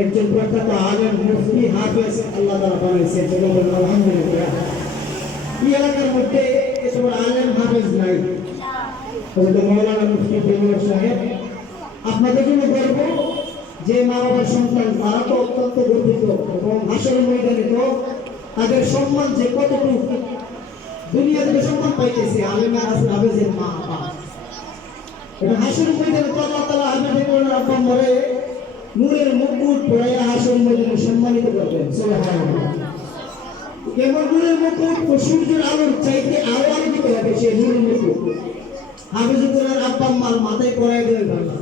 একজন প্রখ্যাত আলেম মুফতি হাফেজ আল্লাহ তাআলা বানাইছে, যেটা বলেন আলহামদুলিল্লাহ। এই এলাকার মধ্যে এসব আলেম হাফেজ নাই। হযরত মাওলানা মুফতি বেলাল সাহেব, আপনাদের জন্য গর্ব যে মা বাবার সন্তান তারা তো অত্যন্ত গর্বিত, এবং হাসরের ময়দানে তো তাদের সম্মান যে কতটুকু দুনিয়া থেকে সম্মান পাইতেছে আলেমের হাফেজের মা বাবা। এটা হাসরের ময়দানে তো আল্লাহ তাআলা হাফেজের আব্বা মরে নূরের মুকুট পরাইয়া হাসরের ময়দানে সম্মানিত করবেন। সুবহানাল্লাহ। কেমন নূরের মুকুট? সূর্যের আলোর চাইতে আরো আলোকিত হবে সেই নূরের মুকুট। হাফেজের আব্বা আম্মার মাথায় পরাই দেবে বাবা,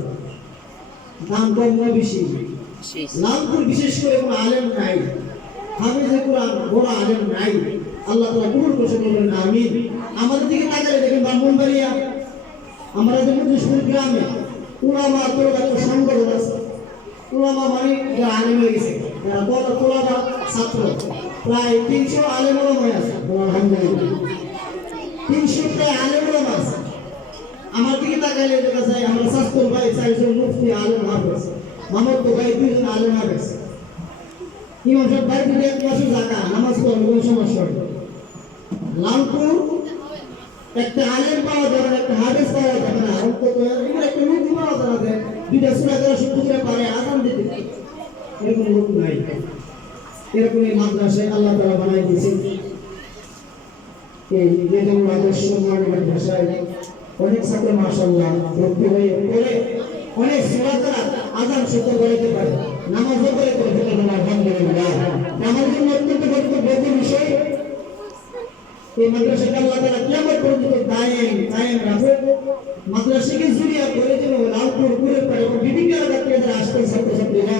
দাম কম না বেশি। লালপুর বিশেষ করে কোনো আলেম নাই, হাফেজে কোরআন বড় আলেম নাই। আল্লাহ তাআলা কবুল করুন, বলেন আমিন। আমাদের দিকে তাকালে দেখেন ব্রাহ্মণবাড়িয়া, আমরা যে মুজফর গ্রামে উলামা তোলাবা সংগঠন আছে। উলামা মানে যারা আলেম হয়ে গেছে, যারা বড় তোলাবা ছাত্র, প্রায় 300 আলেম ওলামা আছে। আলহামদুলিল্লাহ, 300 প্রায় আলেম ওলামা আছে। আমার দিকে তাকাইলে দেখা যায় আমরা শাস্ত্র ভাই 4জন মুফতি আলেম হাফেজ, মাহমুদ ভাই 2জন আলেম হাফেজ। ইমাম সাহেব ভাই যদি এক মাসে জাকা নামাজ পড়ে কোনো সমস্যা হবে। লালপুর একটা আলেম পাওয়া যাবে না, একটা হাফেজ পাওয়া যাবে না, অন্তত এমন একটা মুফতি পাওয়া যাবে দুইটা সূরা দ্বারা শুদ্ধ করে পারে আযান দিতে, এরকম লোক নাই। এরকম এই মাদ্রাসায় আল্লাহ তাআলা বানাই দিয়েছেন। এই যেমন আদর্শ মাদ্রাসায় অনেক ছাত্র মাশাআল্লাহ ভর্তি হয়ে পড়ে অনেক সূরা দ্বারা আযান শুদ্ধ করতে পারে, নামাজও পড়ে করতে পারে। আলহামদুলিল্লাহ, আমার জন্য অত্যন্ত গর্বের বিষয়। এই মাদ্রাসাকে আল্লাহ তাআলা কিয়ামত পর্যন্ত কায়েম রাখবে। মাদ্রাসাকে জুড়িয়া করে যেন লালপুর ঘুরে পড়ে এবং বিভিন্ন এলাকা থেকে যারা আসতেন ছাত্ররা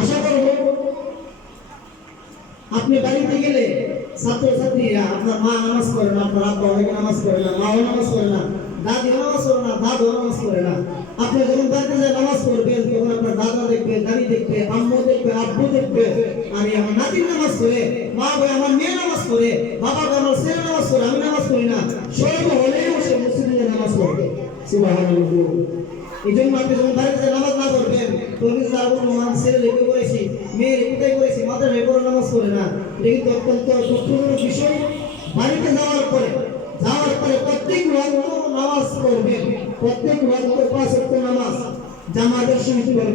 আশা করব আপনি বাড়িতে গেলে ছাত্রছাত্রীরা, আপনার মা নামাজ পড়ে না, আপনার আব্বা অনেকে নামাজ পড়ে না, মাও নামাজ পড়ে না, দাদিও নামাজ পড়ে না, দাদুও নামাজ পড়ে না। আপনি যখন বাড়িতে যায় নামাজ পড়বেন তখন আপনার দাদা দেখবে, দাদি দেখবে, আম্মু দেখবে, আব্বু দেখবে, আমি আমার নাতির নামাজ পড়ে, মা ভাই আমার মেয়ে নামাজ পড়ে, বাবা আমার ছেলে নামাজ পড়ে, আমি নামাজ পড়ি না, সর্ব হলেই বসে মসজিদে নামাজ পড়বে। সুবহানাল্লাহ। এই জন্য আপনি যখন বাড়িতে নামাজ না পড়বেন তখন আমার ছেলে লেগে করেছি, মেয়ে কোথায় করেছি, মাথায় রেপরে নামাজ পড়ে না, এটা কিন্তু অত্যন্ত দুঃখজনক বিষয়। বাড়িতে যাওয়ার পরে প্রত্যেক ওয়াক্ত নামাজ পড়বেন, প্রত্যেক ওয়াক্ত 5 ওয়াক্ত নামাজ জামাতের সহিত পড়বেন।